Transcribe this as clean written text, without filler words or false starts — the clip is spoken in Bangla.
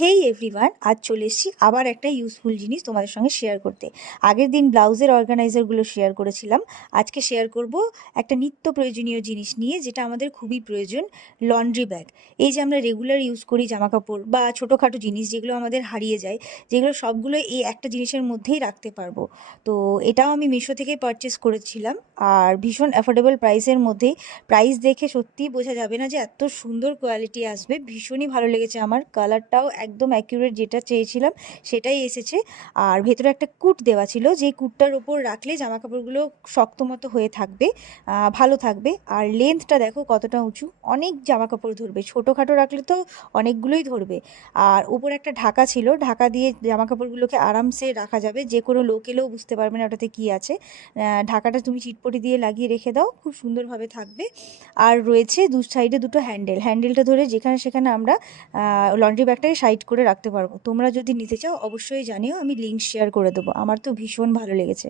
হেই এভরিওয়ান, আজ চলে এসেছি আবার একটা ইউজফুল জিনিস তোমাদের সঙ্গে শেয়ার করতে। আগের দিন ব্লাউজের অর্গানাইজারগুলো শেয়ার করেছিলাম, আজকে শেয়ার করব একটা নিত্য প্রয়োজনীয় জিনিস নিয়ে, যেটা আমাদের খুবই প্রয়োজন, লন্ড্রি ব্যাগ। এই যে আমরা রেগুলার ইউজ করি জামা কাপড় বা ছোটোখাটো জিনিস যেগুলো আমাদের হারিয়ে যায়, যেগুলো সবগুলো এই একটা জিনিসের মধ্যেই রাখতে পারবো। তো এটাও আমি মিশো থেকে পারচেস করেছিলাম, আর ভীষণ অ্যাফোর্ডেবল প্রাইসের মধ্যেই। প্রাইস দেখে সত্যিই বোঝা যাবে না যে এত সুন্দর কোয়ালিটি আসবে। ভীষণই ভালো লেগেছে আমার, কালারটাও একদম অ্যাকিউরেট, যেটা চেয়েছিলাম সেটাই এসেছে। আর ভেতরে একটা কুট দেওয়া ছিল, যেই কুটটার ওপর রাখলে জামা কাপড়গুলো শক্ত মতো হয়ে থাকবে, ভালো থাকবে। আর লেন্থটা দেখো কতটা উঁচু, অনেক জামা কাপড় ধরবে, ছোটোখাটো রাখলে তো অনেকগুলোই ধরবে। আর উপর একটা ঢাকা ছিল, ঢাকা দিয়ে জামা কাপড়গুলোকে আরামসে রাখা যাবে, যে কোনো লোক এলেও বুঝতে পারবে না ওটাতে কী আছে। ঢাকাটা তুমি চিটপটি দিয়ে লাগিয়ে রেখে দাও, খুব সুন্দরভাবে থাকবে। আর রয়েছে দু সাইডে দুটো হ্যান্ডেলটা ধরে যেখানে সেখানে আমরা লন্ড্রি ব্যাগটাকে সাইড করে রাখতে পারবো। তোমরা যদি নিতে চাও অবশ্যই জানিও, আমি লিঙ্ক শেয়ার করে দেবো। আমার তো ভীষণ ভালো লেগেছে।